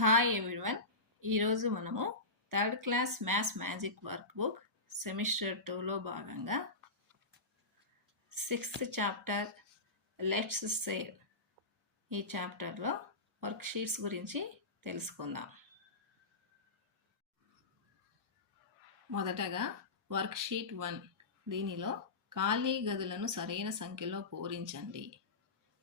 Hi everyone. ఈరోజు మనము third class maths magic work book semester 2లో భాగంగా 6th చాప్టర్ లెట్స్ సేవ్ ఈ చాప్టర్లో వర్క్ షీట్స్ గురించి తెలుసుకుందాం. మొదటగా వర్క్ షీట్ 1. దీనిలో ఖాళీ గదులను సరైన సంఖ్యలో పూరించండి.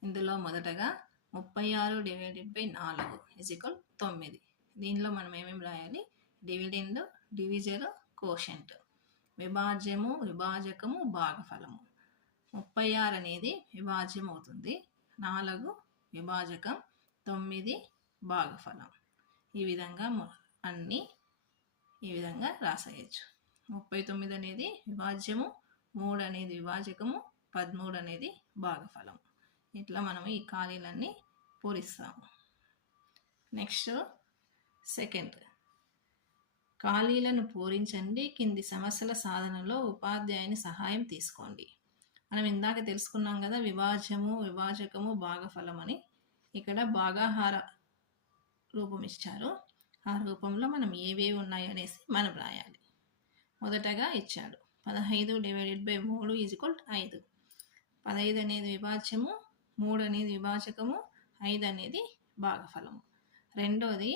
ఇందులో మొదటగా 36 డివైడెడ్ బై 4 = 9. దీనిలో మనం ఏమేమి రాయాలి? డివిడెండ్, డివిజర్, కోషెంట్, విభాజ్యము, విభాజకము, భాగఫలము. 36 అనేది విభాజ్యం అవుతుంది, 4 విభాజకం, 9 భాగఫలం. ఈ విధంగా అన్నీ ఈ విధంగా రాసేయచ్చు. 39 అనేది విభాజ్యము, 3 అనేది విభాజకము, 13 అనేది భాగఫలం. ఇట్లా మనం ఈ ఖాళీలన్నీ పూరిస్తాము. నెక్స్ట్ సెకండ్, ఖాళీలను పూరించండి. కింది సమస్యల సాధనలో ఉపాధ్యాయుని సహాయం తీసుకోండి. మనం ఇందాక తెలుసుకున్నాం కదా, విభాజ్యము, విభాజకము, భాగఫలం అని. ఇక్కడ భాగాహార రూపం ఇచ్చారు. ఆ రూపంలో మనం ఏవేవి ఉన్నాయో అనేసి మనం రాయాలి. మొదటగా ఇచ్చాడు 15 డివైడెడ్ బై 3 = 5. 15 అనేది విభాజ్యము, 3 అనేది విభాజకము, 5 అనేది భాగఫలము. రెండోది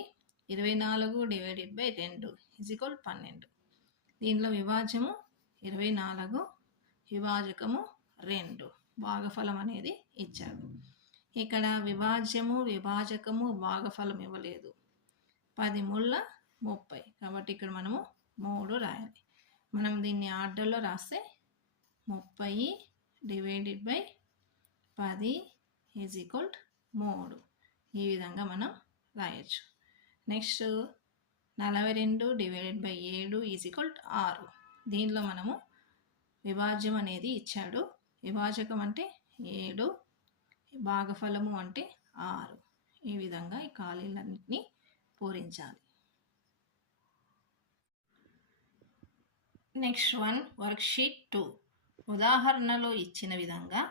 24 డివైడెడ్ బై 2 = 12. దీనిలో విభాజ్యము 24, విభాజకము 2, భాగఫలం అనేది ఇచ్చాడు. ఇక్కడ విభాజ్యము, విభాజకము, భాగఫలం ఇవ్వలేదు. 10 ముళ్ళ 30, కాబట్టి ఇక్కడ మనము 3 రాయాలి. మనం దీన్ని ఆర్డర్లో రాస్తే 30 డివైడెడ్ బై 10 = 3. ఈ విధంగా మనం రాయొచ్చు. Next 42 divided by 7 = 6. దీనిలో మనము విభాజ్యం అనేది ఇచ్చాడు, విభాజకం అంటే 7, భాగఫలము అంటే 6. ఈ విధంగా ఈ ఖాళీలన్నింటినీ పూరించాలి. Next one, worksheet 2. ఉదాహరణలో ఇచ్చిన విధంగా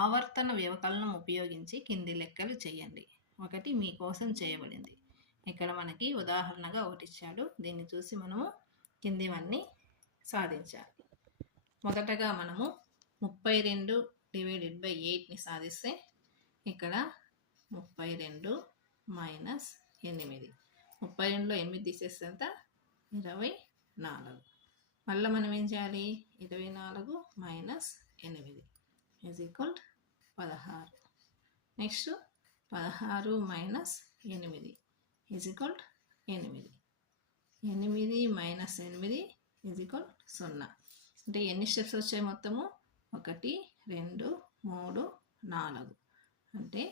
ఆవర్తన వ్యవకలనం ఉపయోగించి కింది లెక్కలు చేయండి. ఒకటి మీకోసం చేయబడింది. ఇక్కడ మనకి ఉదాహరణగా ఒకటి ఇచ్చాడు. దీన్ని చూసి మనము కిందివన్నీ సాధించాలి. మొదటగా మనము 32 డివైడెడ్ బై 8ని సాధిస్తే ఇక్కడ 32 మైనస్ 8. 32లో 8 తీసేస్తే ఎంత? 24. మళ్ళీ మనం ఏం చేయాలి? 24 మైనస్ 8 = 16. Next 16 minus 8 = 8. 8 మైనస్ 8 = 0. అంటే ఎన్ని స్టెప్స్ వచ్చాయి మొత్తము? 1, 2, 3, 4. అంటే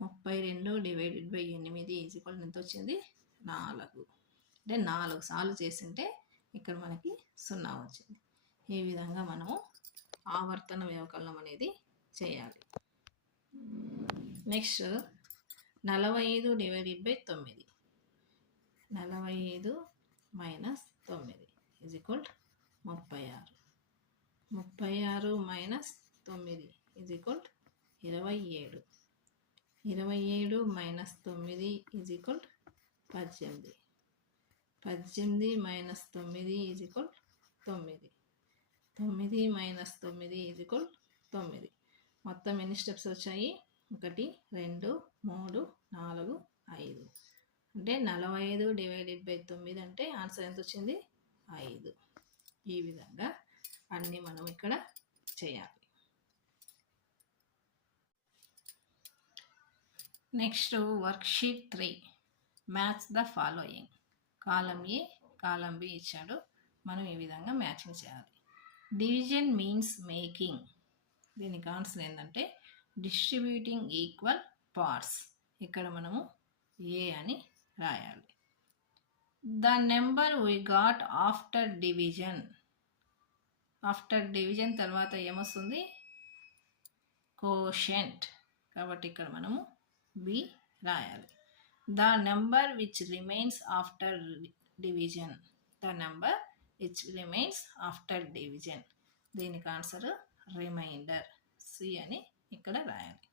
32 డివైడెడ్ బై 8 ఎంత వచ్చింది? 4. అంటే 4 సార్లు చేసింటే ఇక్కడ మనకి 0 వచ్చింది. ఈ విధంగా మనము ఆవర్తన వ్యవకలనం అనేది చేయాలి. Next 45 divided by 9. 45 minus 9 = 36. 36 minus 9 = 27. 27 minus 9 = 18. 18 minus 9 = 9. 9 minus 9 = 9. మొత్తం ఎన్ని స్టెప్స్ వచ్చాయి? 1, 2, 3, 4, 5. అంటే 45 డివైడెడ్ బై 9 అంటే ఆన్సర్ ఎంత వచ్చింది? 5. ఈ విధంగా అన్నీ మనం ఇక్కడ చేయాలి. Next worksheet 3. Match the following. Column A, column B ఇచ్చాడు. మనం ఈ విధంగా మ్యాచింగ్ చేయాలి. Division means making. దీనికి ఆన్సర్ ఏంటంటే డిస్ట్రిబ్యూటింగ్ ఈక్వల్ పార్ట్స్. ఇక్కడ మనము ఏ అని రాయాలి. The number we got after division. After division తర్వాత ఏమొస్తుంది? కోషెంట్. కాబట్టి ఇక్కడ మనము బి రాయాలి. The number which remains after division. The number which remains after division. దీనికి ఆన్సర్ రిమైండర్, సి అని ఇక్కడ రాయాలి.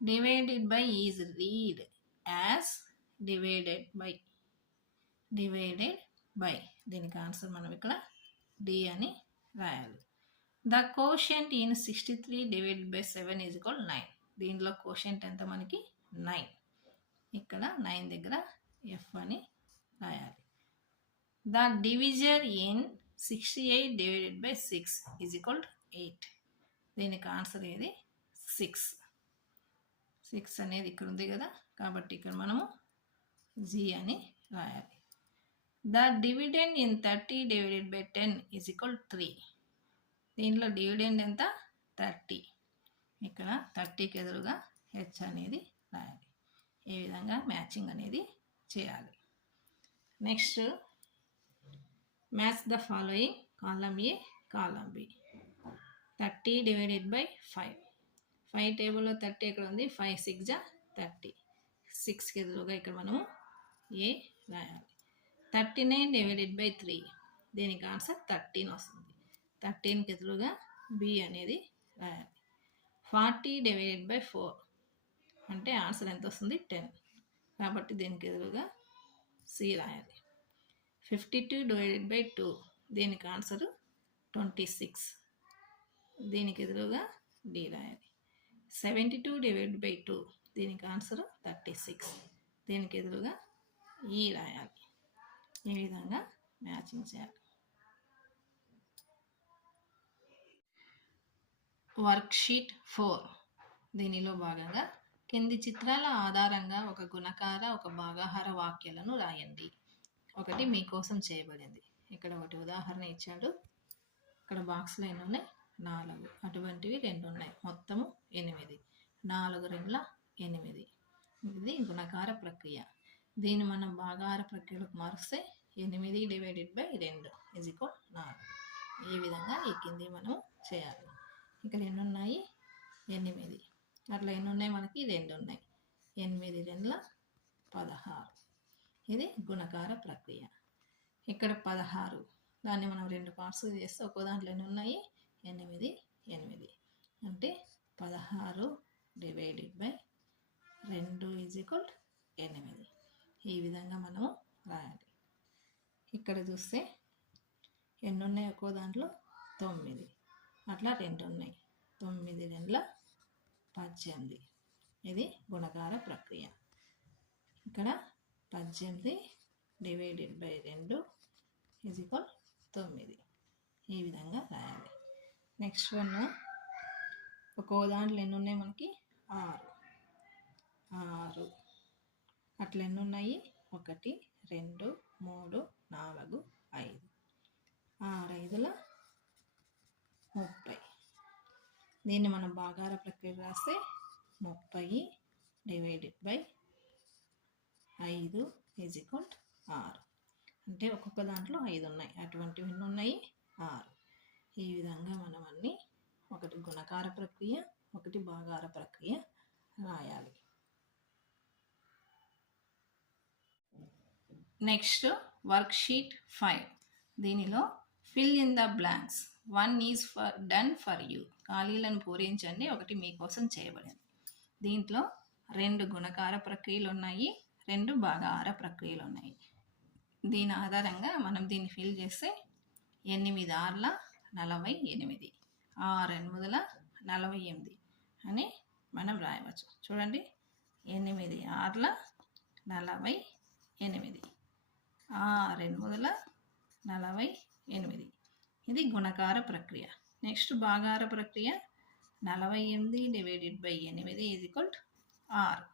Divided by is read as divided by దీనికి ఆన్సర్ మనం ఇక్కడ డి అని రాయాలి. The quotient in 63 divided by 7 is equal 9. దీనిలో కోషెంట్ ఎంత మనకి 9. ఇక్కడ 9 దగ్గర ఎఫ్ అని రాయాలి. The divisor in 68 divided by 6 is equal 8. దీనికి ఆన్సర్ ఏది 6 అనేది ఇక్కడ ఉంది కదా, కాబట్టి ఇక్కడ మనము జీ అని రాయాలి. The dividend in 30 divided by 10 is equal 3. దీంట్లో డివిడెండ్ ఎంత 30. ఇక్కడ 30కి ఎదురుగా హెచ్ అనేది రాయాలి. ఈ విధంగా మ్యాచింగ్ అనేది చేయాలి. Next match the following column A column B. 30 divided by 5 టేబుల్లో 30 ఎక్కడ ఉంది, 5 6 జా 30. 6కి ఎదురుగా ఇక్కడ మనము ఏ రాయాలి. 39 డివైడెడ్ బై 3 దీనికి ఆన్సర్ 13 వస్తుంది. 13కి ఎదురుగా బి అనేది రాయాలి. 40 డివైడెడ్ బై 4 అంటే ఆన్సర్ ఎంత వస్తుంది 10, కాబట్టి దీనికి ఎదురుగా సి రాయాలి. 52 డివైడెడ్ బై 2 దీనికి ఆన్సర్ 26, దీనికి ఎదురుగా డి రాయాలి. 72 డివైడెడ్ బై 2 దీనికి ఆన్సర్ 36, దీనికి ఎదురుగా ఈ రాయాలి. ఈ విధంగా మ్యాచింగ్ చేయాలి. వర్క్షీట్ 4 దీనిలో భాగంగా కింది చిత్రాల ఆధారంగా ఒక గుణకార ఒక భాగాహార వాక్యాలను రాయండి. ఒకటి మీకోసం చేయబడింది. ఇక్కడ ఒకటి ఉదాహరణ ఇచ్చాడు. ఇక్కడ బాక్స్లో ఎన్ని ఉన్నాయి 4, అటువంటివి 2 ఉన్నాయి, మొత్తము 8. 4 2 8. ఇది గుణకార ప్రక్రియ. దీన్ని మనం భాగాహార ప్రక్రియలకు మారుస్తే 8 డివైడెడ్ బై 2 ఈజ్ ఈక్వల్ 4. ఈ విధంగా ఈ కింది మనం చేయాలి. ఇక్కడ ఎన్ని ఉన్నాయి 8, అట్లా ఎన్ని ఉన్నాయి మనకి 2 ఉన్నాయి. 8 2 16. ఇది గుణకార ప్రక్రియ. ఇక్కడ 16, దాన్ని మనం 2 పార్ట్స్ చేస్తే ఒక్కో దాంట్లో ఎన్ని ఉన్నాయి 8 8. అంటే 16 డివైడెడ్ బై 2 ఈజ్ ఈక్వల్ 8. ఈ విధంగా మనము రాయాలి. ఇక్కడ చూస్తే ఎన్ని ఉన్నాయి ఒక్కో దాంట్లో 9, అట్లా 2 ఉన్నాయి. 9 2 18. ఇది గుణకార ప్రక్రియ. ఇక్కడ 18 డివైడెడ్ బై 2 ఈజ్ ఈక్వల్ 9. ఈ విధంగా రాయాలి. నెక్స్ట్ వన్ ఒక్కో దాంట్లో ఎన్ని ఉన్నాయి మనకి 6. అట్లా ఎన్ని ఉన్నాయి 1 2 3 4 5. 6 5 30. దీన్ని మనం భాగాహార ప్రక్రియ రాస్తే 30 డివైడెడ్ బై 5 ఈజ్ ఈక్వల్ 6. అంటే ఒక్కొక్క దాంట్లో 5 ఉన్నాయి, అటువంటివి ఎన్ని ఉన్నాయి 6. ఈ విధంగా మనం అన్ని ఒకటి గుణకార ప్రక్రియ ఒకటి భాగాహార ప్రక్రియ రాయాలి. నెక్స్ట్ వర్క్షీట్ 5 దీనిలో fill in the blanks. 1 is done for you. ఖాళీలను పూరించండి, ఒకటి మీకోసం చేయబడింది. దీంట్లో 2 గుణకార ప్రక్రియలు ఉన్నాయి, 2 భాగాహార ప్రక్రియలు ఉన్నాయి. దీని ఆధారంగా మనం దీన్ని ఫిల్ చేస్తే 8 6 48, 6 8 48 అని మనం రాయవచ్చు. చూడండి 8 6 48, 6 8 48. ఇది గుణకార ప్రక్రియ. నెక్స్ట్ భాగాహార ప్రక్రియ 48 divided by 8 is equal 6.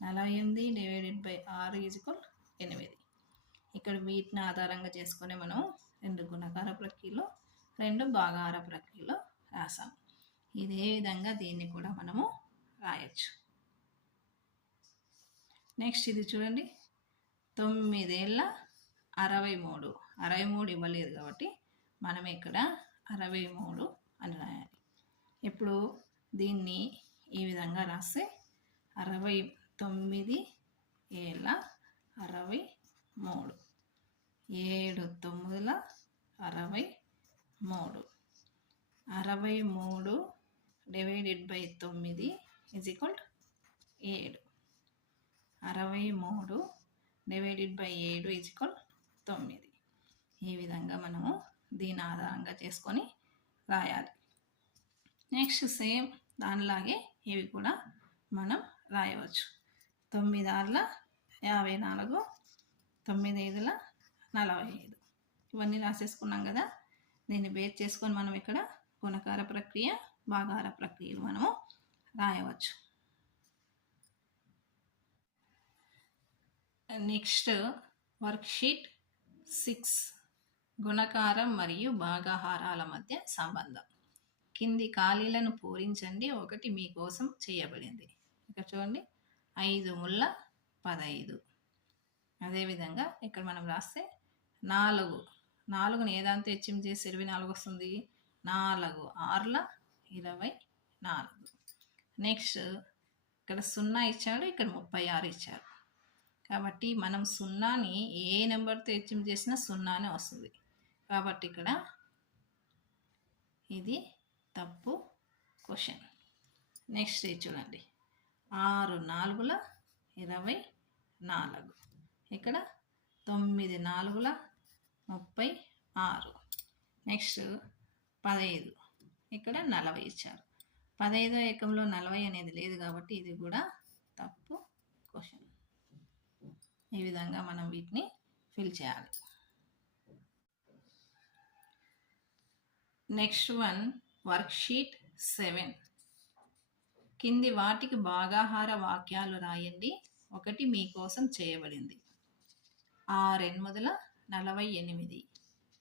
48 divided by 6 is equal 8. ఇక్కడ వీటిని ఆధారంగా చేసుకొని మనం 2 గుణకార ప్రక్రియలో 2 భాగాహార ప్రక్రియలో రాసాం. ఇదే విధంగా దీన్ని కూడా మనము రాయొచ్చు. నెక్స్ట్ ఇది చూడండి 9 63. 63 ఇవ్వలేదు కాబట్టి మనం ఇక్కడ 63 అని రాయాలి. ఇప్పుడు దీన్ని ఈ విధంగా రాస్తే 69 63, 7 9 63. 63 divided by 9 is equal 7. 63 divided by 7 equal 9. ఈ విధంగా మనము దీని ఆధారంగా చేసుకొని రాయాలి. నెక్స్ట్ సేమ్ దానిలాగే ఇవి కూడా మనం రాయవచ్చు. 9 ఆరుల 54, 9 ఐదుల 45. ఇవన్నీ రాసేసుకున్నాం కదా. దీన్ని బేస్ చేసుకొని మనం ఇక్కడ గుణకార ప్రక్రియ, భాగాహార ప్రక్రియలు మనము రాయవచ్చు. నెక్స్ట్ వర్క్షీట్ 6, గుణకారం మరియు భాగాహారాల మధ్య సంబంధం. కింది ఖాళీలను పూరించండి, ఒకటి మీకోసం చేయబడింది. ఇక్కడ చూడండి, 5 ముళ్ళ 15. అదేవిధంగా ఇక్కడ మనం రాస్తే 4ని ఏదాంతో హెచ్చింపు చేసి 24 వస్తుంది. 4 ఆరుల 24. నెక్స్ట్ ఇక్కడ 0 ఇచ్చాడు, ఇక్కడ 36 ఇచ్చాడు. కాబట్టి మనం 0ని ఏ నెంబర్తో హెచ్చింపు చేసినా 0నే వస్తుంది. కాబట్టి ఇక్కడ ఇది తప్పు క్వశ్చన్. నెక్స్ట్ చూడండి, 6 నాలుగుల 24. ఇక్కడ 9 నాలుగుల 36. నెక్స్ట్ 15, ఇక్కడ 40 ఇచ్చారు. 15వ ఏకంలో 40 అనేది లేదు కాబట్టి ఇది కూడా తప్పు క్వశ్చన్. ఈ విధంగా మనం వీటిని ఫిల్ చేయాలి. Next one worksheet 7. కింది వాటికి భాగాహార వాక్యాలు రాయండి, ఒకటి మీకోసం చేయబడింది. 6 8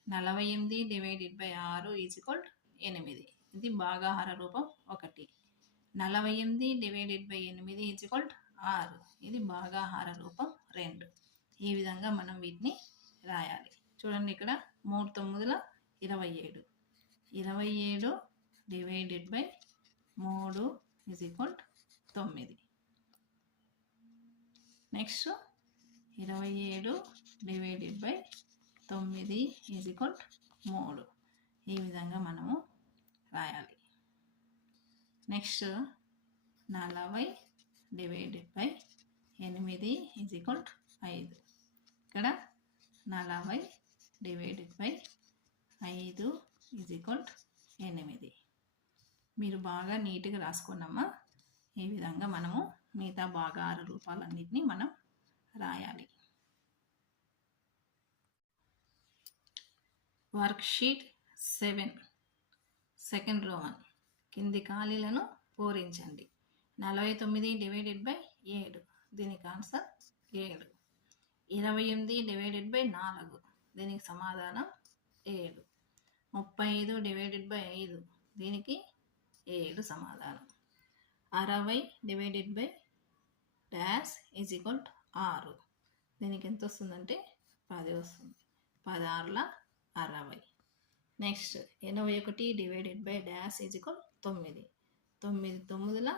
48 డివైడెడ్ బై 6 ఈక్వల్ 8. ఇది భాగాహార రూపం 1. 48 డివైడెడ్ బై 8 ఈక్వల్ 6. ఇది భాగాహార రూపం 2. ఈ విధంగా మనం వీటిని రాయాలి. చూడండి, ఇక్కడ 3 9 27. 27 divided by 3 equal 9. Next 27 divided by 9 equal 3. ఈ విధంగా మనము రాయాలి. Next 40 divided by 8 equal 5. ఇక్కడ 40 డివైడెడ్ బై 5 ఈక్వల్ 8. మీరు బాగా నీట్గా రాసుకున్నామా. ఈ విధంగా మనము మిగతా భాగాహార రూపాలన్నింటినీ మనం రాయాలి. Worksheet 7, second Roman. కింది ఖాళీలను పూరించండి. 49 డివైడెడ్ బై 7, దీనికి ఆన్సర్ 7. 28 డివైడెడ్ బై 4, దీనికి సమాధానం 7. 35 డివైడెడ్ బై 5, దీనికి 7 సమాధానం. 60 divided by dash is equal 6, దీనికి ఎంత వస్తుందంటే 10 వస్తుంది. 10 ఆరుల 60. Next 81 divided by dash is equal 9. 9 9ల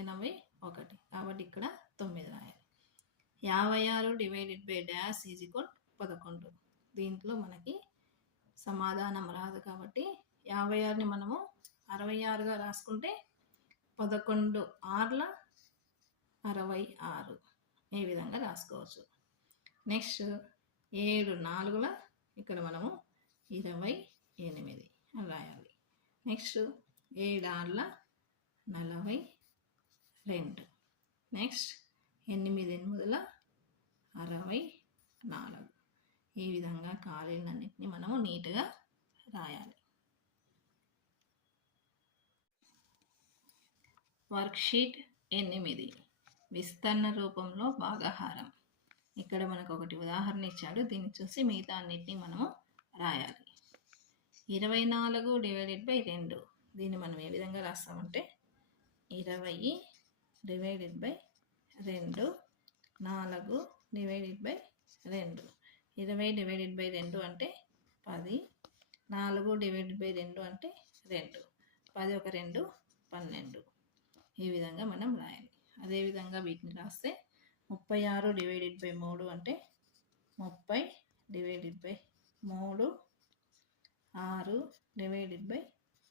81, కాబట్టి ఇక్కడ 9 రాయాలి. 56 divided by dash is equal 11. దీంట్లో మనకి సమాధానం రాదు కాబట్టి 56ని మనము 66గా రాసుకుంటే 11 ఆరుల 66. ఈ విధంగా రాసుకోవచ్చు. నెక్స్ట్ 7 నాలుగుల ఇక్కడ మనము 28 అని రాయాలి. నెక్స్ట్ 7 ఆరుల 42. నెక్స్ట్ 8 8ల 64. ఈ విధంగా ఖాళీలన్నింటినీ మనము నీట్గా రాయాలి. వర్క్షీట్ 8, విస్తరణ రూపంలో భాగాహారం. ఇక్కడ మనకు ఒకటి ఉదాహరణ ఇచ్చాడు, దీన్ని చూసి మిగతా అన్నిటినీ మనము రాయాలి. 24 డివైడెడ్ బై 2, దీన్ని మనం ఏ విధంగా రాస్తామంటే 20 divided by 2, 4 divided by 2. 20 divided by 2 అంటే 10. 4 డివైడెడ్ బై 2 అంటే 2. 10 ఒక 2 12. ఈ విధంగా మనం రాయాలి. అదేవిధంగా వీటిని రాస్తే 36 డివైడెడ్ బై 3 అంటే 30 divided by 3. 6 divided by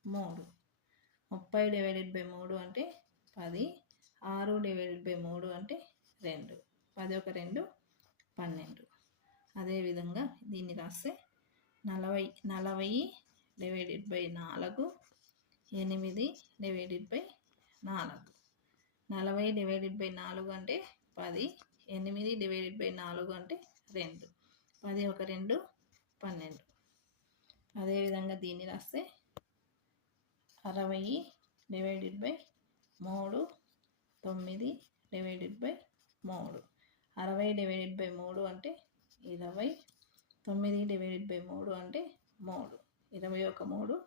3. 30 divided by 3 అంటే 10. 6 డివైడెడ్ బై 3 అంటే 2. 10 ఒక 2 12. అదేవిధంగా దీన్ని రాస్తే 40 divided by 4 8 divided by 4. 40 divided by 4 అంటే 10, 8 డివైడెడ్ బై 4 అంటే 2. 10 ఒక 2 12. అదేవిధంగా దీన్ని రాస్తే 60 divided by 3 9 divided by 3. 60 divided by 3 అంటే 20, 9 డివైడెడ్ బై 3 అంటే 3. 20 ఒక 3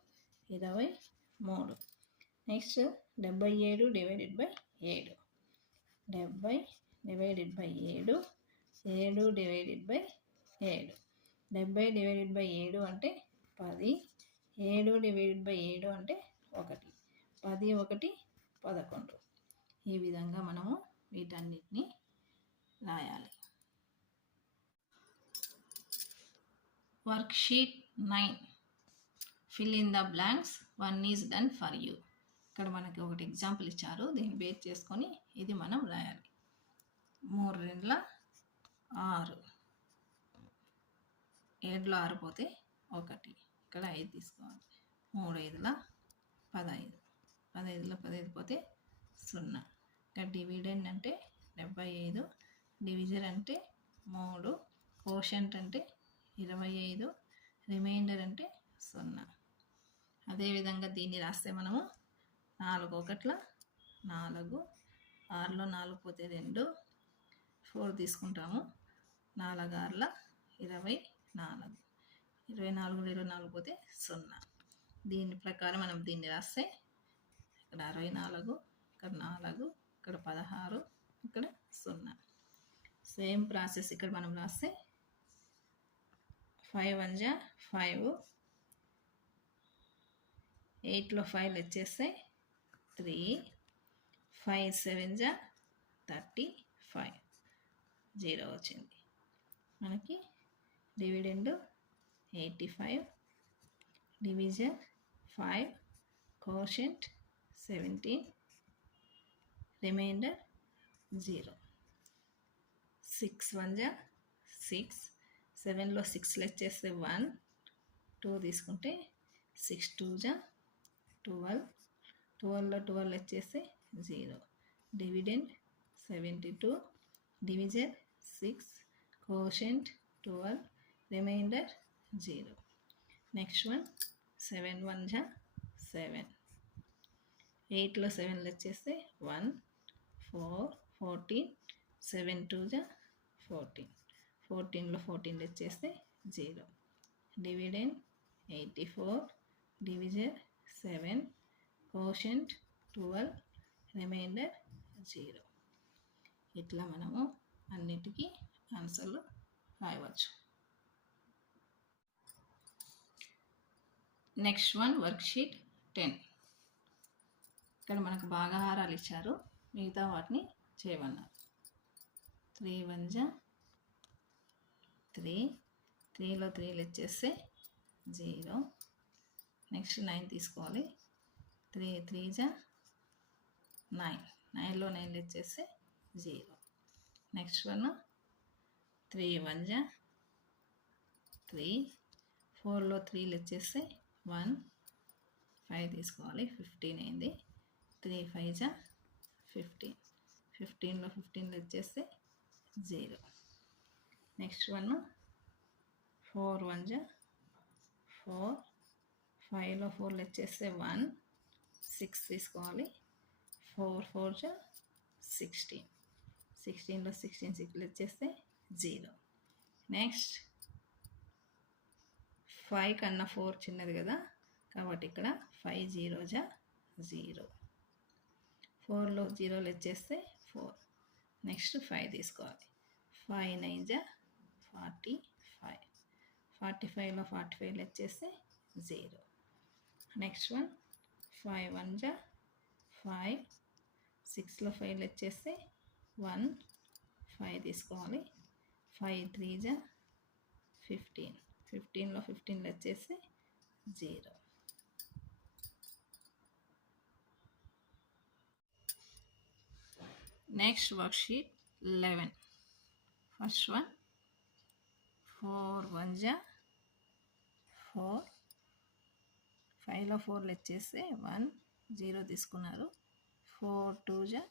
23. Next 77 divided by 7. 70 divided by 7, 7 divided by 7. 70 divided by 7 అంటే 10, 7 డివైడెడ్ బై 7 అంటే 1. 10 1 11. ఈ విధంగా మనము వీటన్నిటిని రాయాలి. Worksheet 9. Fill in the blanks. 1 is done for you. ఇక్కడ మనకి ఒకటి ఎగ్జాంపుల్ ఇచ్చారు, దీన్ని బేస్ చేసుకొని ఇది మనం రాయాలి. 3 2 6, 7లో 6 పోతే 1, ఇక్కడ 5 తీసుకోవాలి. 3 5 15, 15లో 15 పోతే 0. ఇక్కడ డివిడెండ్ అంటే 75, డివిజర్ అంటే 3, కోషంట్ అంటే 25, రిమైండర్ అంటే 0. అదేవిధంగా దీన్ని రాస్తే మనము 4 1 4, 6లో 4 పోతే 2, 4 తీసుకుంటాము. 4 6 24, 24 24 పోతే 0. దీని ప్రకారం మనం దీన్ని రాస్తే ఇక్కడ 64, ఇక్కడ 4, ఇక్కడ 16, ఇక్కడ 0. సేమ్ ప్రాసెస్ ఇక్కడ మనం రాస్తే 5 1 5, 8లో 5 వచ్చేస్తే 3, 5 7 35, 0 వచ్చింది. మనకి డివిడెండ్ 85, డివిజన్ 5, కోషంట్ 17, రిమైండర్ 0. 6 1 6, 7లో 6 వచ్చేస్తే 1, 2 తీసుకుంటే 6 2 12, 12లో 12 వచ్చేస్తే 0. Dividend 72, division 6, quotient 12, remainder 0. Next one 7 1 7, 8లో 7 వచ్చేస్తే 1 4 14, 7 2 14, 14లో 14 వచ్చేస్తే 0. Dividend 84, division 7, quotient 12, remainder 0. ఇట్లా మనము అన్నిటికీ ఆన్సర్లు రాయవచ్చు. Next one worksheet 10. ఇక్కడ మనకు భాగాహారాలు ఇచ్చారు, మిగతా వాటిని చేయమన్నారు. 3 1 3, 3లో 3 వచ్చేస్తే 0. నెక్స్ట్ 9 తీసుకోవాలి. 3 3 9, 9లో 9 వచ్చేస్తే 0. నెక్స్ట్ వన్ 3 1 3, 4లో 3 వచ్చేస్తే 1, 5 తీసుకోవాలి. 15 అయింది. 3 5 15, 15లో 15 వచ్చేస్తే 0. నెక్స్ట్ వన్ 4 1 4, 5లో 4 వచ్చేస్తే 1, 6 తీసుకోవాలి. 4 4 16, 16లో 16 6 వచ్చేస్తే 0. నెక్స్ట్ 5 కన్నా 4 చిన్నది కదా, కాబట్టి ఇక్కడ 5 0 0, 4లో 0 వచ్చేస్తే 4. నెక్స్ట్ 5 తీసుకోవాలి. 5 9 45, 45లో 45 వచ్చేస్తే 0. నెక్స్ట్ వన్ 5 1 5, 6లో 5 వచ్చేస్తే 1, 5 తీసుకోవాలి. 5 3 15, 15లో 15 వచ్చేస్తే 0. Next worksheet 11. ఫస్ట్ వన్ 4 1 జా 4, 5లో 4 వచ్చేస్తే 1 0 తీసుకున్నారు. 4 2 జా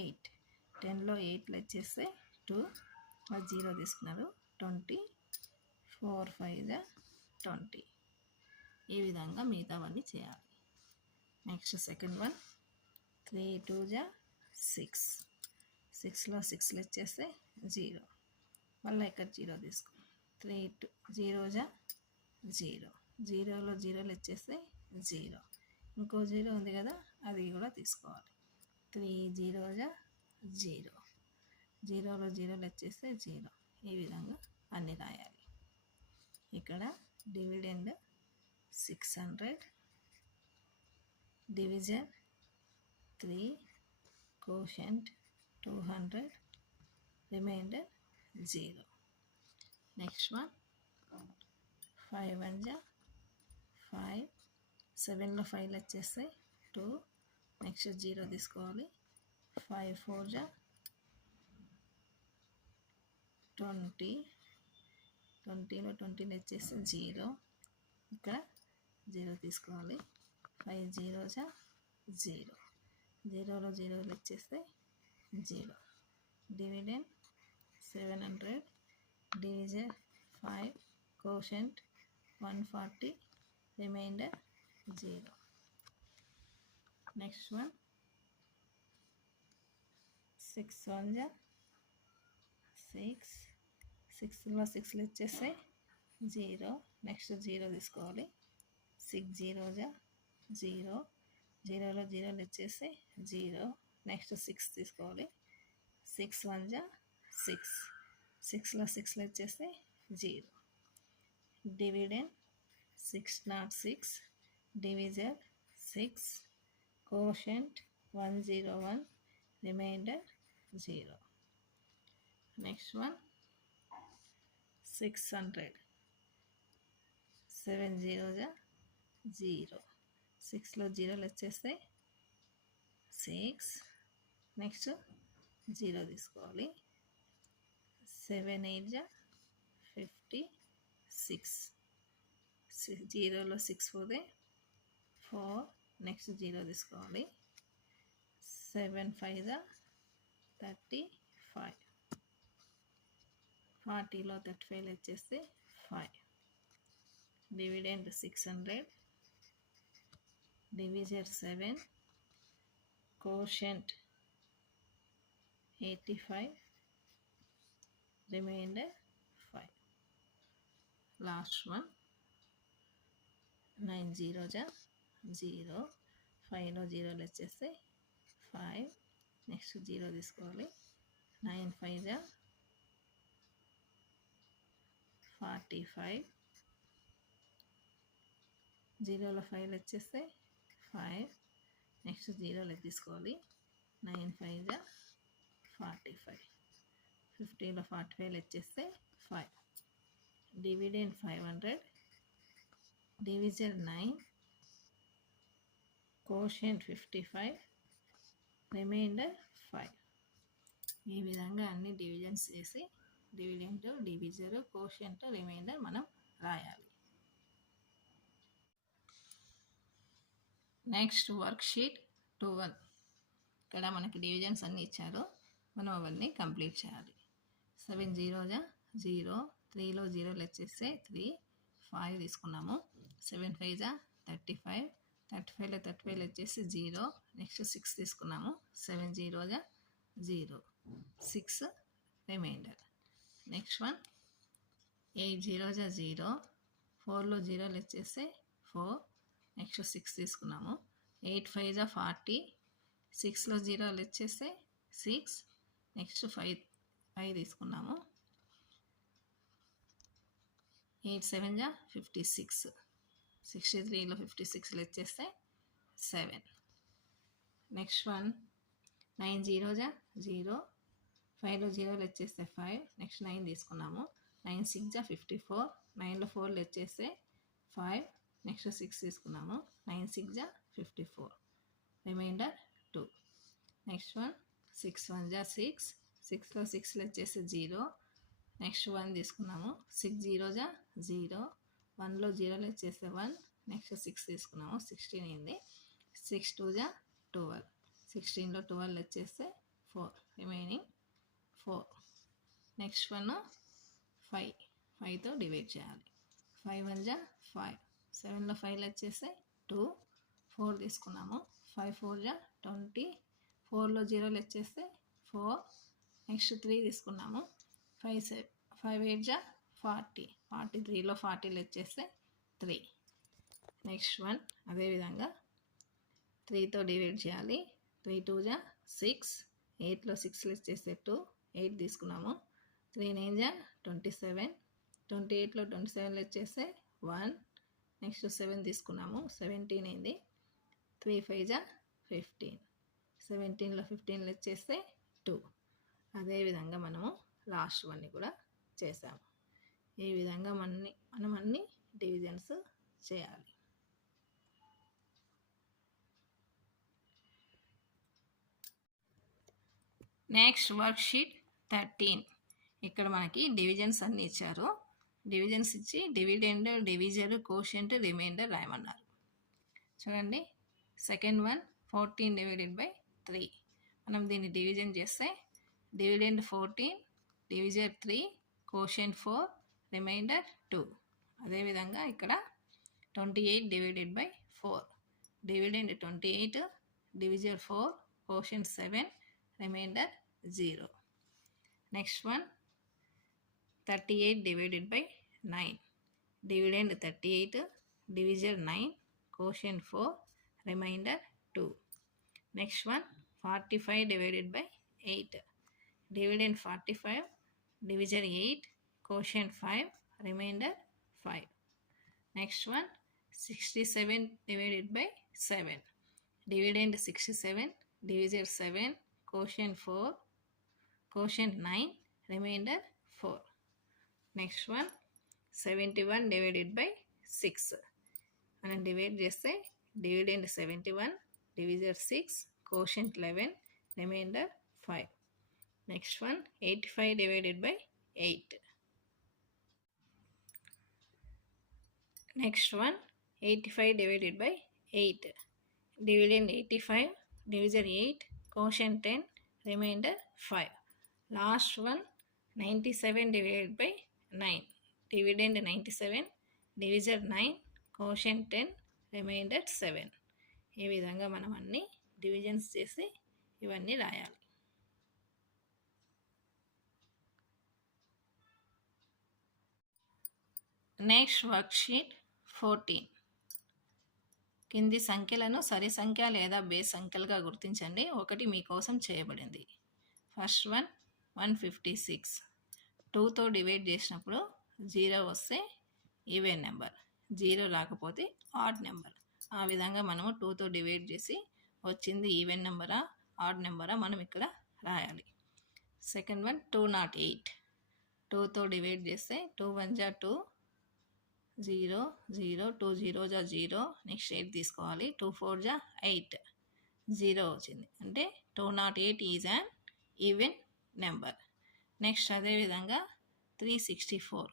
8, 10లో 8 వచ్చేస్తే 2 0 తీసుకున్నారు. 20, 4 5 జా 20. ఈ విధంగా మిగతావన్నీ చేయాలి. నెక్స్ట్ సెకండ్ వన్ 3 2 జా 6, 6లో 6 వచ్చేస్తే 0, మళ్ళీ ఇక్కడ 0 తీసుకో. 3 2 0 జా 0, 0లో 0 వచ్చేస్తే 0, ఇంకో 0 ఉంది కదా అది కూడా తీసుకోవాలి. 3 0 జా 0, 0లో 0 వచ్చేస్తే 0. ఈ విధంగా అన్ని రాయాలి. ఇక్కడ dividend 600, division 3, quotient 200, remainder 0. Next one 5 1 జా 5, 7లో 5 వచ్చేస్తే 2, నెక్స్ట్ 0 తీసుకోవాలి. 5 4 జా 20, 20లో 20 వచ్చేస్తే 0, ఇక్కడ 0 తీసుకోవాలి. 5 0 జా 0, 0లో 0 వచ్చేస్తే 0. Dividend 700, division 5, quotient 140, remainder 0. Next one 6 1 జా 6, 6లో 6 వచ్చేస్తే 0, నెక్స్ట్ 0 తీసుకోవాలి. 6 0 జా 0, 0లో 0 వచ్చేస్తే 0, నెక్స్ట్ 6 తీసుకోవాలి. 6 1 జా 6, 6లో 6 వచ్చేస్తే 0. Dividend 606, divisor 6, quotient 101, remainder 0. Next one 600, 7 0 జా 0, 6లో 0 వచ్చేస్తే 6, నెక్స్ట్ 0 తీసుకోవాలి. 7 8 జా 56, 0లో 6 పోతే 4, నెక్స్ట్ 0 తీసుకోవాలి. 7 5 జా 35, 40లో 35 వచ్చేస్తే 5. Dividend 600, divisor 7, quotient 85, remainder 5. Last one 9 0 జా 0, 5లో 0 వచ్చేస్తే 5, నెక్స్ట్ 0 తీసుకోవాలి. 9 5 జా 45, 0లో 5 వచ్చేస్తే 5, నెక్స్ట్ 0 తీసుకోవాలి. 9 5 జా 45, 50లో 45 వచ్చేస్తే 5. Dividend 500, division 9, quotient 55, remainder 5. ఈ విధంగా అన్ని డివిజన్స్ చేసి డివిడెంట్, డివిజర్, కోషెంట్, రిమైండర్ మనం రాయాలి. Next work sheet 2-1. ఇక్కడ మనకి డివిజన్స్ అన్నీ ఇచ్చారు, మనం అవన్నీ కంప్లీట్ చేయాలి. 7 0 జా 0, 3లో 0 వచ్చేస్తే 3, 5 తీసుకున్నాము. 7 5 జా 35, 35లో 35 వచ్చేసి 0, నెక్స్ట్ 6 తీసుకున్నాము. 7 0 జా 0, 6 రిమైండర్. నెక్స్ట్ వన్ 8 0 జా 0, 4లో 0 వచ్చేస్తే 4, నెక్స్ట్ 6 తీసుకున్నాము. 8 5 జా 40, 6లో 0 వచ్చేస్తే 6, నెక్స్ట్ 5 తీసుకున్నాము. 8 7 జా 56, 63లో 56 వచ్చేస్తే 7. నెక్స్ట్ వన్ 9 0 జా 0, 5లో 0 వచ్చేస్తే 5, నెక్స్ట్ 9 తీసుకున్నాము. 9 6 జా 54, 9లో 4 వచ్చేస్తే 5, నెక్స్ట్ 6 తీసుకున్నాము. 9 6 జా 54, రిమైండర్ 2. నెక్స్ట్ వన్ 6 1 జా 6, 6లో 6 వచ్చేసి 0, నెక్స్ట్ 1 తీసుకున్నాము. 6 జీరోజా 0, 1లో జీరోలు వచ్చేస్తే 1, నెక్స్ట్ 6 తీసుకున్నాము. 16 అయింది. 6 2జా 12, 16లో 12 వచ్చేస్తే 4, రిమైనింగ్ 4. నెక్స్ట్ 1 5, 5తో డివైడ్ చేయాలి. 5 1జా 5, 7లో 5 వచ్చేస్తే 2, 4 తీసుకున్నాము. 5 4జా 20, 4లో జీరోలు వచ్చేస్తే 4, నెక్స్ట్ 3 తీసుకున్నాము. 5 8జా 40, 43లో 40 వచ్చేస్తే 3. నెక్స్ట్ 1 అదేవిధంగా 3తో డివైడ్ చేయాలి. 3 2జా 6, 8లో 6 వచ్చేస్తే 2, 8 తీసుకున్నాము. 3 9జా 27, 28లో 27 వచ్చేస్తే 1, నెక్స్ట్ 7 తీసుకున్నాము. 17 అయింది. 3 5జా 15, 17లో 15 వచ్చేస్తే 2. అదేవిధంగా మనము లాస్ట్ 1ని కూడా చేసాము. ఈ విధంగా మనం అన్ని డివిజన్స్ చేయాలి. Next worksheet 13. ఇక్కడ మనకి డివిజన్స్ అన్నీ ఇచ్చారు. డివిజన్స్ ఇచ్చి డివిడెండ్, డివిజర్, కోషెంట్, రిమైండర్ రాయమన్నారు. చూడండి, సెకండ్ 1 14 డివైడెడ్ బై 3. మనం దీన్ని డివిజన్ చేస్తే డివిడెండ్ 14, డివిజర్ 3, కోషెంట్ 4, రిమైండర్ 2. అదేవిధంగా ఇక్కడ 28 divided by 4. Dividend 28, divisor 4, quotient 7, remainder 0. Next 1 38 divided by 9. Dividend 38, divisor 9, quotient 4, remainder 2. Next 1 45 divided by 8. Dividend 45, divisor 8, quotient 5, remainder 5. Next 1 67 divided by 7. Dividend 67, divisor 7, quotient 4, quotient 9, remainder 4. Next 1 71 divided by 6. మనం divide చేస్తే dividend 71, divisor 6, quotient 11, remainder 5. Next 1 85 divided by 8. Next 1 85 divided by 8. Dividend 85, divisor 8, quotient 10, remainder 5. Last 1 97 divided by 9. Dividend 97, divisor 9, quotient 10, remainder 7. ఈ విధంగా మనం అన్ని divisions చేసి ఇవన్నీ రాయాలి. Next worksheet 14. కింది సంఖ్యలను సరి సంఖ్య లేదా బేస్ సంఖ్యలుగా గుర్తించండి. ఒకటి మీకోసం చేయబడింది. ఫస్ట్ 1 156. 2తో డివైడ్ చేసినప్పుడు 0 వస్తే ఈవెన్ నెంబర్, 0 రాకపోతే ఆడ్ నెంబర్. ఆ విధంగా మనము 2తో డివైడ్ చేసి వచ్చింది ఈవెన్ నెంబరా ఆడ్ నెంబరా మనం ఇక్కడ రాయాలి. సెకండ్ 1 208. 2తో డివైడ్ చేస్తే 2 1జా 2, 0 0, 2 0జా 0, నెక్స్ట్ 8 తీసుకోవాలి. 2 4జా 8, 0 వచ్చింది. అంటే 208 is an even number. Next అదేవిధంగా 364.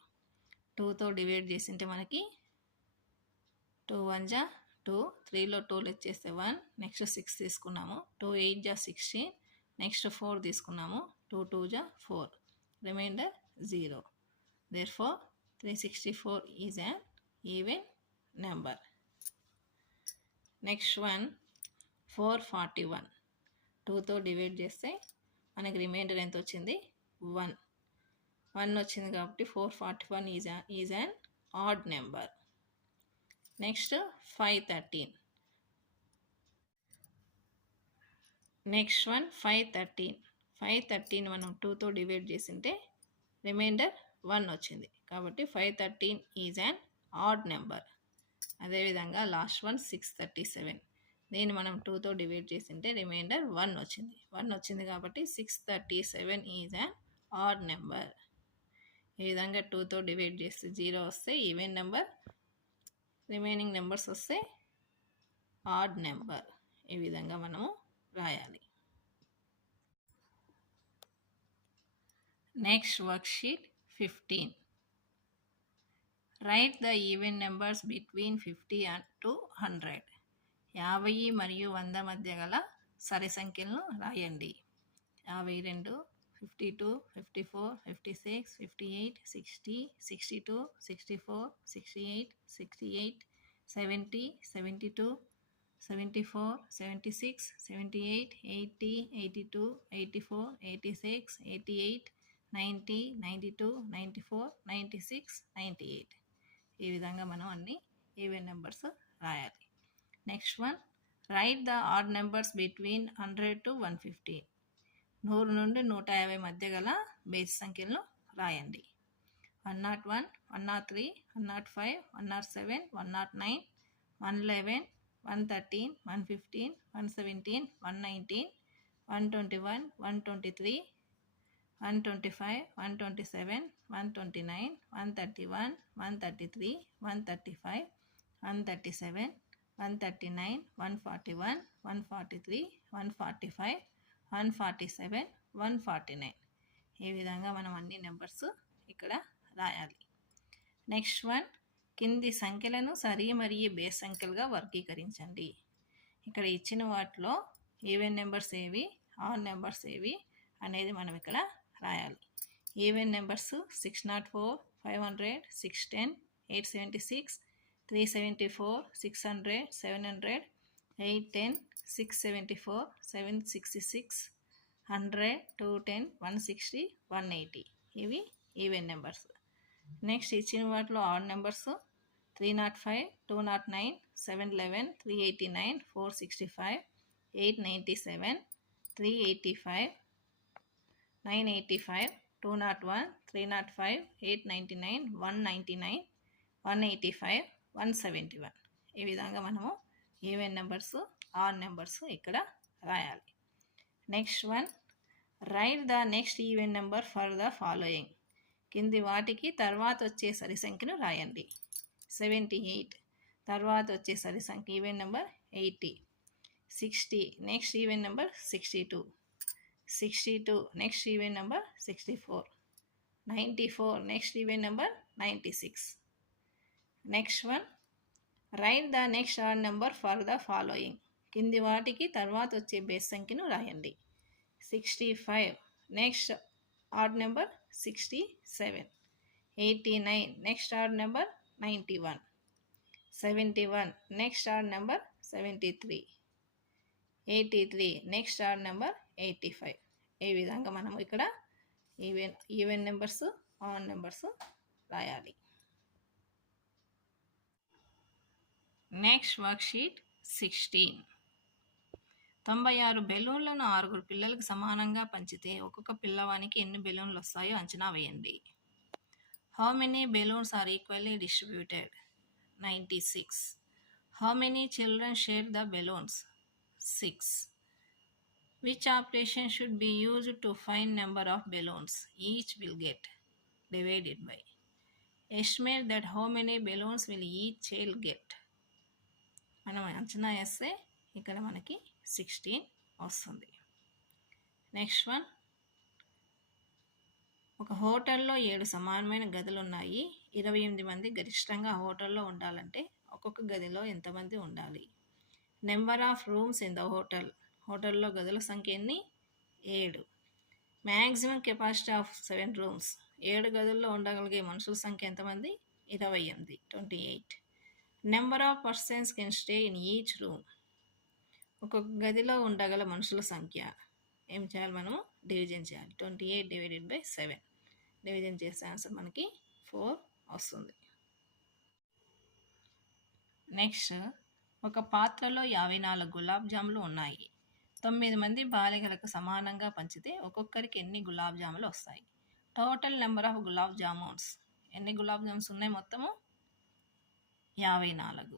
2తో డివైడ్ చేసింటే మనకి 2 1జా 2, 3లో 2 వచ్చేస్తే 1, నెక్స్ట్ 6 తీసుకున్నాము. 2 8జా 16, నెక్స్ట్ 4 తీసుకున్నాము. 2 2జా 4, reminder 0. Therefore 364 is an even number. Next one 441. 2తో డివైడ్ చేస్తే మనకి రిమైండర్ ఎంత వచ్చింది? 1. 1 వచ్చింది కాబట్టి 441 is an odd number. Next 513. Next one 513. 513 మనం 2తో డివైడ్ చేసింటే రిమైండర్ 1 వచ్చింది కాబట్టి 513 ఈజ్ అన్ ఆడ్ నెంబర్. అదేవిధంగా లాస్ట్ వన్ 637. దీన్ని మనం 2తో డివైడ్ చేసింటే రిమైండర్ 1 వచ్చింది. 1 వచ్చింది కాబట్టి 637 ఈజ్ అన్ ఆడ్ నెంబర్. ఈ విధంగా 2తో డివైడ్ చేస్తే 0 వస్తే ఈవెన్ నెంబర్, రిమైనింగ్ నెంబర్స్ వస్తే ఆడ్ నెంబర్. ఈ విధంగా మనము రాయాలి. Next worksheet 15. Right the even numbers between 50 and 100. 50 మరియు 100 మధ్య గల సరి సంఖ్యలను రాయండి. 52, 52, 54, 56, 58, 60, 62, 64, 68, 68, 70, 72, 74, 76, 78, 80, 82, 84, 86, 88, 90, 92, 94, 96, 98. ఈ విధంగా మనం అన్ని ఈవెన్ నెంబర్స్ రాయాలి. Next one, right the odd numbers between 100 to 150. 100 నుండి 150 మధ్య గల బేసి సంఖ్యలను రాయండి. 101, 103, 105, 107, 109, 111, 113, 115, 117, 119, 121, 123, 125, 127, 129, 131, 133, 135, 137, 139, 141, 143, 145, 147, 149. ఈ విధంగా మనం అన్ని నెంబర్స్ ఇక్కడ రాయాలి. నెక్స్ట్ వన్, కింది సంఖ్యలను సరి మరియు బేస్ సంఖ్యలుగా వర్గీకరించండి. ఇక్కడ ఇచ్చిన వాటిలో ఈవెన్ నెంబర్స్ ఏవి, ఆడ్ నెంబర్స్ ఏవి అనేది మనం ఇక్కడ రాయాలి. Even numbers 604, 500, 610, 876, 374, 600, 700, 810, 674, 766, 100, 210, 160, 180. ఇవి ఈవెన్ నెంబర్స్. నెక్స్ట్ ఇచ్చిన వాటిలో ఆడ్ నెంబర్స్ 305, 209, 711, 389, 465, 897, 385, 985, 201, 305, 899, 199, 185, 171. ఈ విధంగా మనము ఈవెన్ నెంబర్స్, ఆడ్ నెంబర్స్ ఇక్కడ రాయాలి. Next one, right the next even number for the following. కింది వాటికి తర్వాత వచ్చే సరి సంఖ్యను రాయండి. 78, తర్వాత వచ్చే సరి సంఖ్య even number 80. 60, next even number 62. 62, next even number 64. 94, next even number 96. Next one, right the next odd number for the following. కింది వాటికి తర్వాత వచ్చే బేస్ సంఖ్యను రాయండి. 65, next odd number 67. 89, next odd number 91. 71, next odd number 73. 83, next odd number 85. ఈ విధంగా మనం ఇక్కడ ఈవెన్ నెంబర్స్, ఆడ్ నెంబర్స్ రాయాలి. Next worksheet 16. 96 బెలూన్లను 6 పిల్లలకు సమానంగా పంచితే ఒక్కొక్క పిల్లవానికి ఎన్ని బెలూన్లు వస్తాయో అంచనా వేయండి. How many balloons are equally distributed? 96. How many children share the balloons? 6. Which operation should be used to find number of balloons each will get? Divided by. Estimate that how many balloons will each child get? మనం అంచనా వేస్తే ఇక్కడ మనకి 16 వస్తుంది. Next one, ఒక హోటల్లో 7 సమానమైన గదులు ఉన్నాయి. 28 మంది గరిష్టంగా హోటల్లో ఉండాలంటే ఒక్కొక్క గదిలో ఎంతమంది ఉండాలి? Number of rooms in the hotel. హోటల్లో గదుల సంఖ్య ఎన్ని? 7. Maximum capacity of 7 rooms. 7 గదుల్లో ఉండగలిగే మనుషుల సంఖ్య ఎంతమంది? 28, 28. Number of persons can stay in each room. ఒక్కొక్క గదిలో ఉండగల మనుషుల సంఖ్య ఏం చేయాలి? మనము డివిజన్ చేయాలి. 28 డివైడెడ్ బై 7. డివిజన్ చేసే ఆన్సర్ మనకి 4 వస్తుంది. నెక్స్ట్, ఒక పాత్రలో 54 గులాబ్ జాములు ఉన్నాయి. 9 మంది బాలికలకు సమానంగా పంచితే ఒక్కొక్కరికి ఎన్ని గులాబ్ జాములు వస్తాయి? Total number of gulab jamuns. ఎన్ని గులాబ్ జామున్స్ ఉన్నాయి? మొత్తము 54.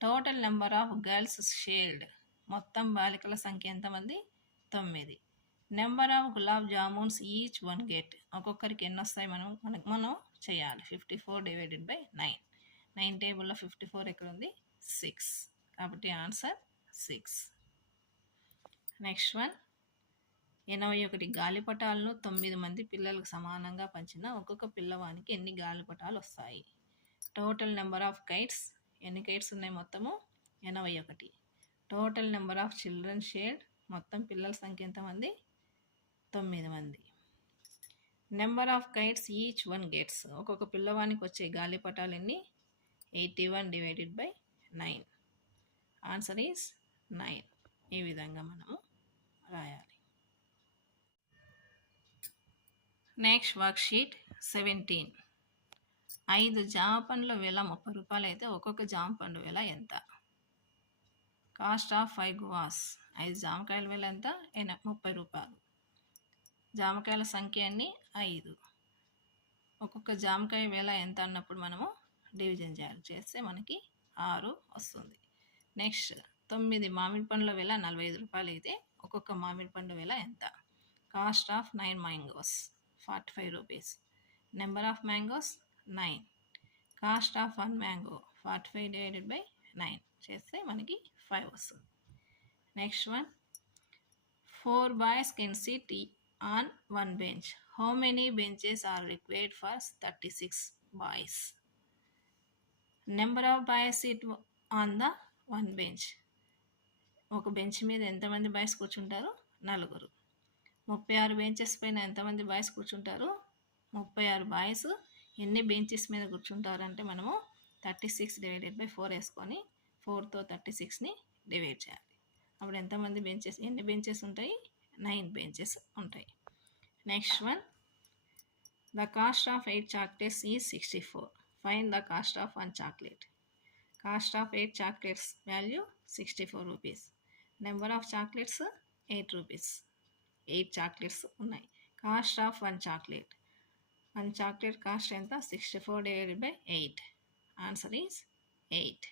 Total number of girls shared. మొత్తం బాలికల సంఖ్య ఎంతమంది? 9. Number of gulab jamuns each one get. ఒక్కొక్కరికి ఎన్ని వస్తాయి? మనం చేయాలి. 54 డివైడెడ్ బై 9. 9 టేబుల్లో 54 ఎక్కడ ఉంది? 6. కాబట్టి ఆన్సర్ 6. నెక్స్ట్ వన్, 81 గాలిపటాలను 9 మంది పిల్లలకు సమానంగా పంచిన ఒక్కొక్క పిల్లవానికి ఎన్ని గాలిపటాలు వస్తాయి? టోటల్ నెంబర్ ఆఫ్ కైట్స్, ఎన్ని కైట్స్ ఉన్నాయి మొత్తము? 81. Total number of children shared, మొత్తం పిల్లల సంఖ్య ఎంతమంది? 9 మంది. Number of kites each one gets, ఒక్కొక్క పిల్లవానికి వచ్చే గాలిపటాలు ఎన్ని? 81 డివైడెడ్ బై 9. Answer is 9. ఈ విధంగా మనము రాయాలి. Next worksheet 17. 5 జామ పండ్ల వెల 30 రూపాయలు అయితే ఒక్కొక్క జామ పండు వెల ఎంత? కాస్ట్ ఆఫ్ 5 గువాస్, 5 జామకాయల వెల ఎంత? 30 రూపాయలు. జామకాయల సంఖ్య అన్ని 5. ఒక్కొక్క జామకాయ వెల ఎంత అన్నప్పుడు మనము డివిజన్ చేస్తే మనకి 6 వస్తుంది. నెక్స్ట్ 9 మామిడి పండ్ల వెల 45 రూపాయలు అయితే ఒక్కొక్క మామిడి పండు వెల ఎంత? Cost of 9 mangoes 45 rupees. Number of mangoes 9. Cost of 1 mango 45 divided by 9 చేస్తే మనకి 5 వస్తుంది. Next one, 4 boys can sit on 1 bench. How many benches are required for 36 boys? Number of boys sit on the 1 bench. ఒక bench మీద ఎంతమంది boys కూర్చుంటారు? 4. 36 benches పైన ఎంతమంది boys కూర్చుంటారు? 36 బాయ్స్ ఎన్ని బెంచెస్ మీద కూర్చుంటారంటే మనము 36 డివైడెడ్ బై 4 వేసుకొని 4తో 36ని డివైడ్ చేయాలి. అప్పుడు ఎంతమంది బెంచెస్, ఎన్ని బెంచెస్ ఉంటాయి? 9 బెంచెస్ ఉంటాయి. Next one, the cost of 8 chocolates is 64. Find the cost of 1 chocolate. Cost of 8 chocolates value 64 rupees. Number of chocolates 8 rupees. 8 chocolates ఉన్నాయి. Cost of 1 chocolate, 1 chocolate cost ఎంత? 64 divided by 8. Answer is 8.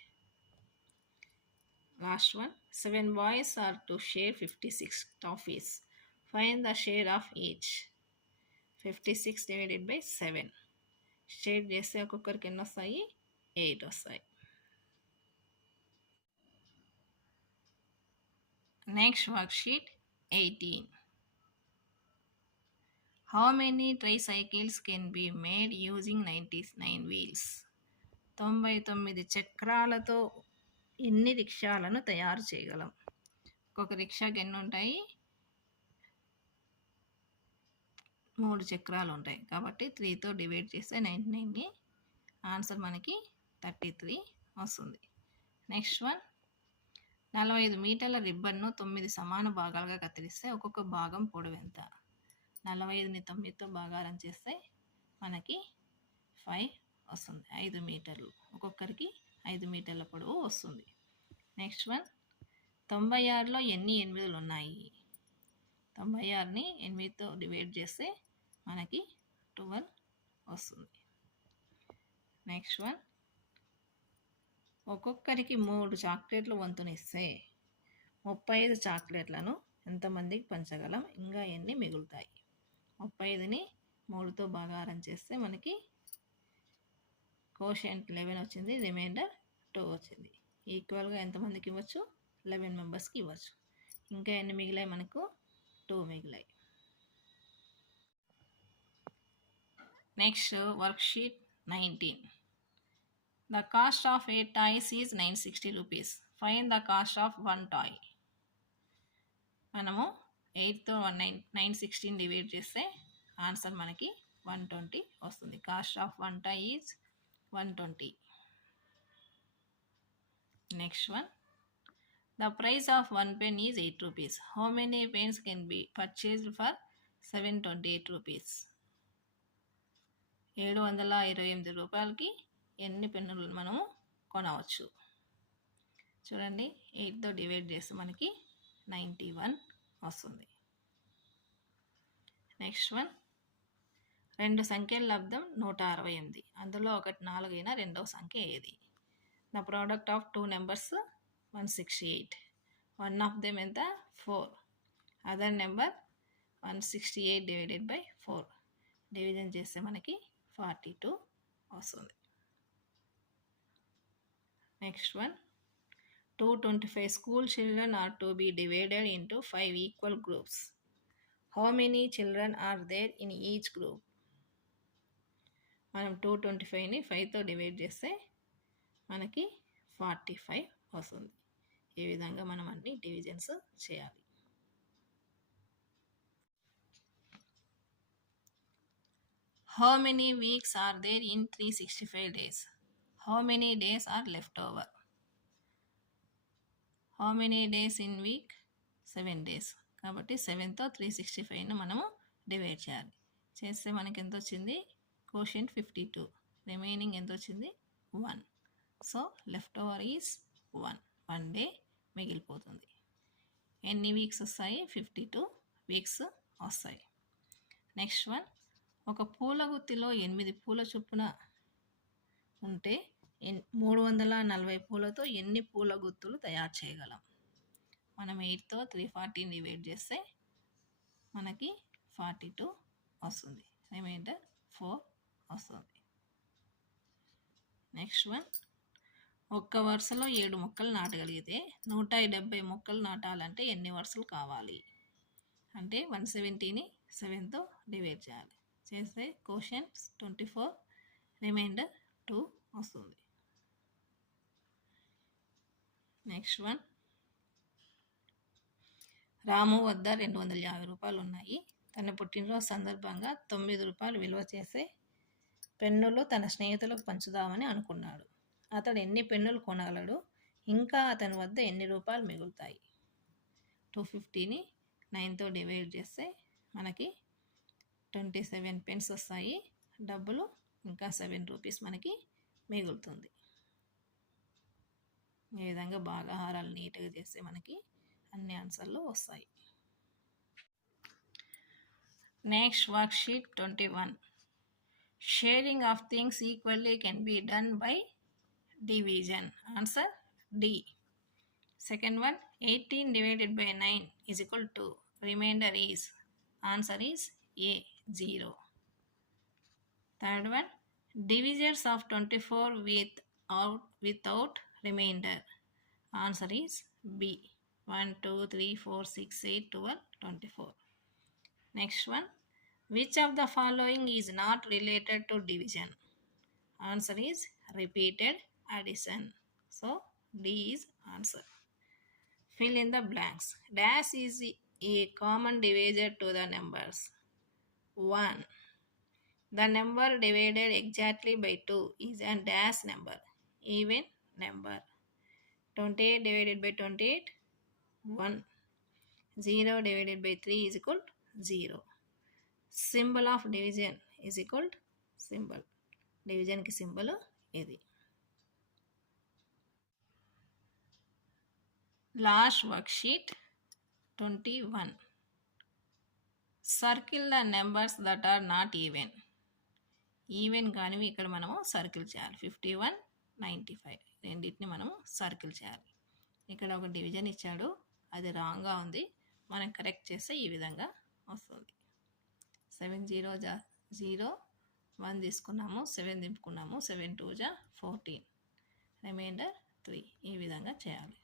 Last one, 7 boys are to share 56 toffees. Find the share of each. 56 divided by 7 share చేస్తే ఒక్కొక్కరికి ఎన్ని వస్తాయి? 8 వస్తాయి. Next worksheet 18. How many tricycles can be made using 99 wheels? 99 చక్రాలతో ఎన్ని రిక్షాలను తయారు చేయగలం? ఒక్కొక్క రిక్షాకి ఎన్ని ఉంటాయి? 3 చక్రాలు ఉంటాయి. కాబట్టి 3తో డివైడ్ చేస్తే 99ని ఆన్సర్ మనకి 33 వస్తుంది. నెక్స్ట్ వన్, 45 మీటర్ల రిబ్బన్ను 9 సమాన భాగాలుగా కత్తిరిస్తే ఒక్కొక్క భాగం పొడవు ఎంత? 45ని 9తో భాగారం చేస్తే మనకి 5 వస్తుంది. 5 మీటర్లు, ఒక్కొక్కరికి 5 మీటర్ల పొడవు వస్తుంది. నెక్స్ట్ వన్, 96లో ఎన్ని 8లు ఉన్నాయి? 96ని 8తో డివైడ్ చేస్తే మనకి 12 వస్తుంది. నెక్స్ట్ వన్, ఒక్కొక్కరికి 3 చాక్లెట్లు వంతునిస్తే 35 చాక్లెట్లను ఎంతమందికి పంచగలం? ఇంకా ఎన్ని మిగులుతాయి? 35ని 3తో భాగారం చేస్తే మనకి కోషియంట్ 11 వచ్చింది, రిమైండర్ 2 వచ్చింది. ఈక్వల్గా ఎంతమందికి ఇవ్వచ్చు? 11 మెంబర్స్కి ఇవ్వచ్చు. ఇంకా ఎన్ని మిగిలాయి? మనకు 2 మిగిలాయి. Next worksheet 19. The cost of 8 toys is 960 rupees. Find the cost of 1 toy. మనము 8తో 916 డివైడ్ చేస్తే ఆన్సర్ మనకి 120 వస్తుంది. Cost of 1 toy is 120. Next one, the price of 1 pen is 8 rupees. How many pens can be purchased for 728 rupees? 728 రూపాయలకి ఎన్ని పెన్నులు మనము కొనవచ్చు? చూడండి, 8తో డివైడ్ చేస్తే మనకి 91 వస్తుంది. నెక్స్ట్ వన్, 2 సంఖ్యల లబ్ధం 168. అందులో ఒకటి 4 అయినా రెండవ సంఖ్య ఏది? The product of 2 numbers 168. One of them ఎంత? 4. Other number 168 divided by 4 division చేస్తే మనకి 42 వస్తుంది. Next one, 225 school children are to be divided into 5 equal groups. How many children are there in each group? మనం 225ని 5తో divide చేస్తే మనకి 45 వస్తుంది. ఈ విధంగా మనం అన్ని డివిజన్స్ చేయాలి. How many weeks are there in 365 days? How many days are left over? How many days in week? 7 days. కాబట్టి 7తో 365ను మనము డివైడ్ చేయాలి. చేస్తే మనకి ఎంత వచ్చింది? కోషెంట్ 52. రిమైనింగ్ ఎంత వచ్చింది? 1. So left over is 1 day మిగిలిపోతుంది. ఎన్ని వీక్స్ వస్తాయి? 52 వీక్స్ వస్తాయి. నెక్స్ట్ వన్, ఒక పూల గుత్తిలో 8 పూల చొప్పున ఉంటే 340 పూలతో ఎన్ని పూల గుత్తులు తయారు చేయగలం? మనం 8తో 340 డివైడ్ చేస్తే మనకి 42 వస్తుంది. రిమైండర్ 4 వస్తుంది. నెక్స్ట్ వన్, ఒక్క వరుసలో 7 మొక్కలు నాటగలిగితే 170 మొక్కలు నాటాలంటే ఎన్ని వరుసలు కావాలి? అంటే 170ని 7తో డివైడ్ చేయాలి. చేస్తే కోషెంట్ 24, రిమైండర్ 2 వస్తుంది. నెక్స్ట్ వన్, రాము వద్ద 250 రూపాయలు ఉన్నాయి. తన పుట్టినరోజు సందర్భంగా 9 రూపాయలు విలువ చేసే పెన్నులు తన స్నేహితులకు పంచుదామని అనుకున్నాడు. అతడు ఎన్ని పెన్నులు కొనగలడు? ఇంకా అతని వద్ద ఎన్ని రూపాయలు మిగులుతాయి? 250ని 9తో డివైడ్ చేస్తే మనకి 27 పెన్స్ వస్తాయి. డబ్బులు ఇంకా 7 రూపీస్ మనకి మిగులుతుంది. ఈ విధంగా భాగాహారాలు నీట్గా చేస్తే మనకి అన్ని ఆన్సర్లు వస్తాయి. Next worksheet 21. Sharing of things equally can be done by division. Answer D. Second one, 18 divided by 9 is equal to, remainder is, answer is A, 0. Third one, divisors of 24 without remainder, answer is B, 1, 2, 3, 4, 6, 8, 12, 24. Next one, which of the following is not related to division? Answer is repeated addition. So D is answer. Fill in the blanks. Dash is a common divisor to the numbers. 1. The number divided exactly by 2 is a dash number, even number. 28 divided by 28, 1. 0 divided by 3 is equal to 0. Symbol of division is equal to symbol. Division ki symbol ఇది. Last worksheet 21. Circle the numbers that are not even. Even కానివి ఇక్కడ మనము circle చేయాలి. 51, 95 రెండింటిని మనము circle చేయాలి. ఇక్కడ ఒక డివిజన్ ఇచ్చాడు, అది రాంగ్గా ఉంది. మనం కరెక్ట్ చేస్తే ఈ విధంగా వస్తుంది. 7 0 0 1 తీసుకున్నాము, 7 దింపుకున్నాము, 7 2 14, రిమైండర్ 3. ఈ విధంగా చేయాలి.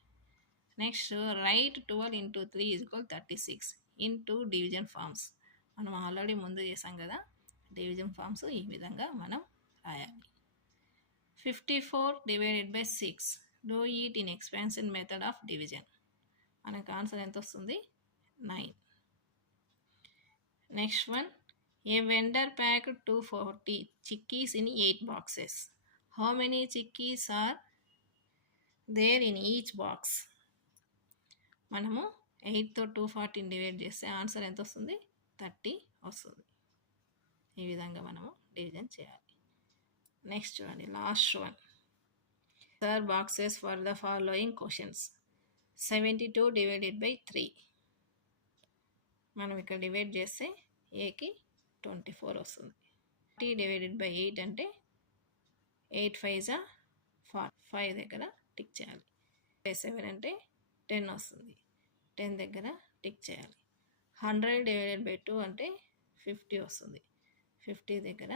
Next write 12 into 3 is equal 36 in 2 division forms. మనం ఆల్రెడీ ముందు చేసాం కదా డివిజన్ ఫార్మ్స్. ఈ విధంగా మనం రాయాలి. 54 divided by 6, do it in expansion method of division. మనకు ఆన్సర్ ఎంత వస్తుంది? 9. Next one, A vendor packed 240 chickies in 8 boxes. How many chickies are there in each box? మనము 8తో 240 డివైడ్ చేస్తే ఆన్సర్ ఎంత వస్తుంది? 30 వస్తుంది. ఈ విధంగా మనము డివిజన్ చేయాలి. నెక్స్ట్ చూడండి, last one. Sir boxes for the following questions. 72 divided by 3. మనం ఇక్కడ డివైడ్ చేస్తే ఏకి 24 వస్తుంది. 30 divided by 8 అంటే 8 5 5 దగ్గర టిక్ చేయాలి. 7 అంటే 10 వస్తుంది. 10 దగ్గర టిక్ చేయాలి. 100 divided by 2 అంటే 50 వస్తుంది. 50 దగ్గర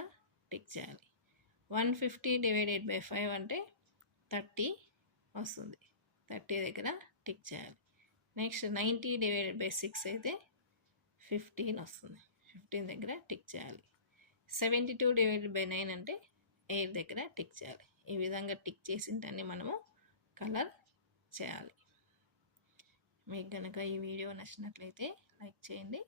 టిక్ చేయాలి. 150 divided by 5 అంటే 30 వస్తుంది. 30 దగ్గర టిక్ చేయాలి. నెక్స్ట్ 90 divided by 6 అయితే 15 వస్తుంది. 15 దగ్గర టిక్ చేయాలి. 72/9 అంటే 8 దగ్గర టిక్ చేయాలి. ఈ విధంగా టిక్ చేసింటన్ని మనము కలర్ చేయాలి. మీకు కనుక ఈ వీడియో నచ్చినట్లయితే లైక్ చేయండి.